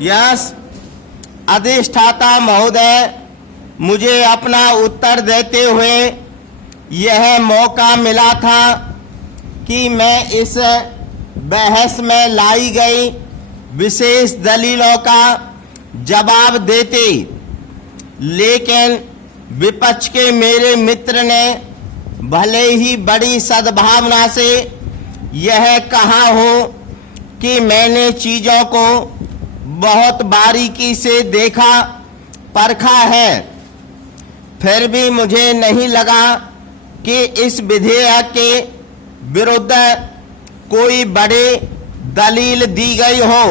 Yes अधिष्ठाता महोदय, मुझे अपना उत्तर देते हुए यह मौका मिला था कि मैं इस बहस में लाई गई विशेष दलीलों का जवाब देते, लेकिन विपक्ष के मेरे मित्र ने भले ही बड़ी सद्भावना से यह कहा हो कि मैंने चीज़ों को बहुत बारीकी से देखा परखा है, फिर भी मुझे नहीं लगा कि इस विधेयक के विरुद्ध कोई बड़ी दलील दी गई हो।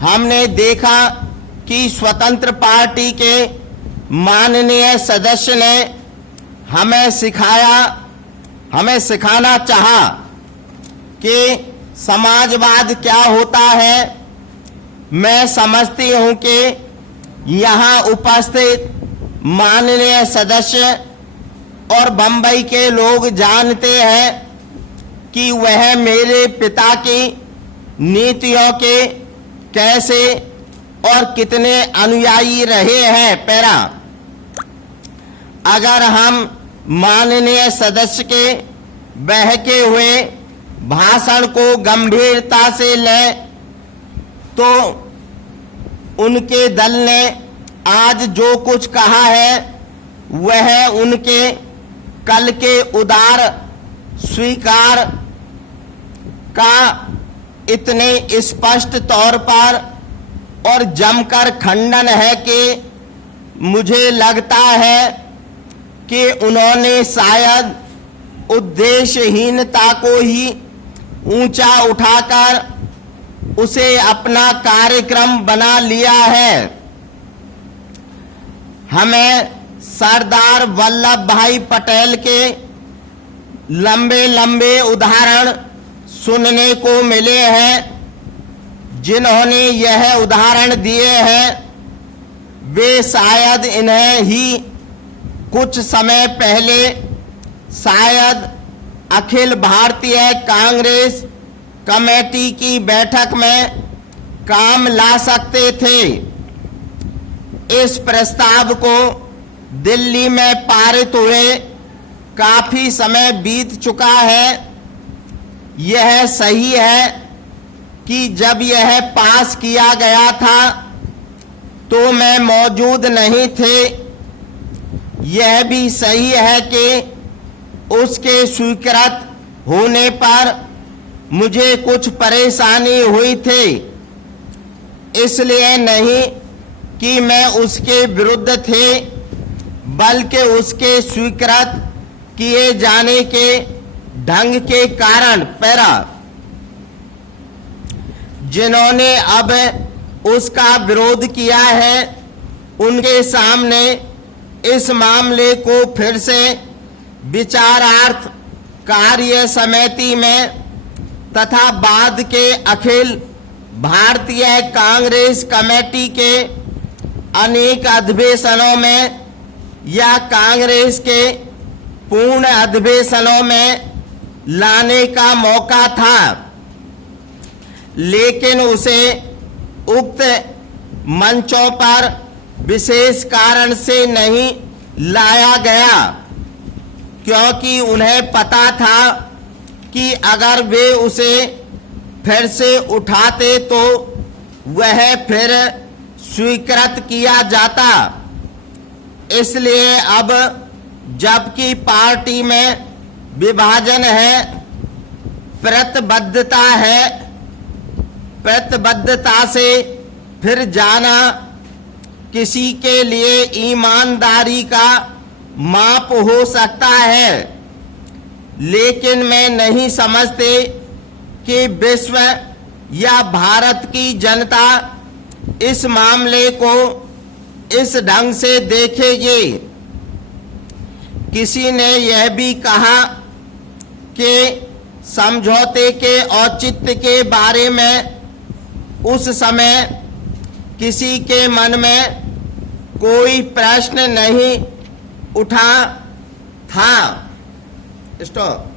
हमने देखा कि स्वतंत्र पार्टी के माननीय सदस्य ने हमें सिखाना चाहा कि समाजवाद क्या होता है। मैं समझती हूं कि यहाँ उपस्थित माननीय सदस्य और बंबई के लोग जानते हैं कि वह मेरे पिता की नीतियों के कैसे और कितने अनुयायी रहे हैं। पैरा, अगर हम माननीय सदस्य के बहके हुए भाषण को गंभीरता से लें तो उनके दल ने आज जो कुछ कहा है वह उनके कल के उदार स्वीकार का इतने स्पष्ट तौर पर और जमकर खंडन है कि मुझे लगता है कि उन्होंने शायद उद्देश्यहीनता को ही ऊंचा उठाकर उसे अपना कार्यक्रम बना लिया है। हमें सरदार वल्लभ भाई पटेल के लंबे लंबे उदाहरण सुनने को मिले हैं। जिन्होंने यह उदाहरण दिए हैं वे शायद इन्हें ही कुछ समय पहले शायद अखिल भारतीय कांग्रेस कमेटी की बैठक में काम ला सकते थे। इस प्रस्ताव को दिल्ली में पारित हुए काफी समय बीत चुका है। यह सही है कि जब यह पास किया गया था तो मैं मौजूद नहीं थे। यह भी सही है कि उसके स्वीकृत होने पर मुझे कुछ परेशानी हुई थी, इसलिए नहीं कि मैं उसके विरुद्ध थे, बल्कि उसके स्वीकृत किए जाने के ढंग के कारण। पैरा, जिन्होंने अब उसका विरोध किया है उनके सामने इस मामले को फिर से विचारार्थ कार्य समिति में तथा बाद के अखिल भारतीय कांग्रेस कमेटी के अनेक अधिवेशनों में या कांग्रेस के पूर्ण अधिवेशनों में लाने का मौका था, लेकिन उसे उक्त मंचों पर विशेष कारण से नहीं लाया गया, क्योंकि उन्हें पता था कि अगर वे उसे फिर से उठाते तो वह फिर स्वीकृत किया जाता। इसलिए अब जबकि पार्टी में विभाजन है, प्रतिबद्धता से फिर जाना किसी के लिए ईमानदारी का माप हो सकता है, लेकिन मैं नहीं समझते कि विश्व या भारत की जनता इस मामले को इस ढंग से देखेगी। किसी ने यह भी कहा कि समझौते के औचित्य के बारे में उस समय किसी के मन में कोई प्रश्न नहीं उठा था। स्टॉप।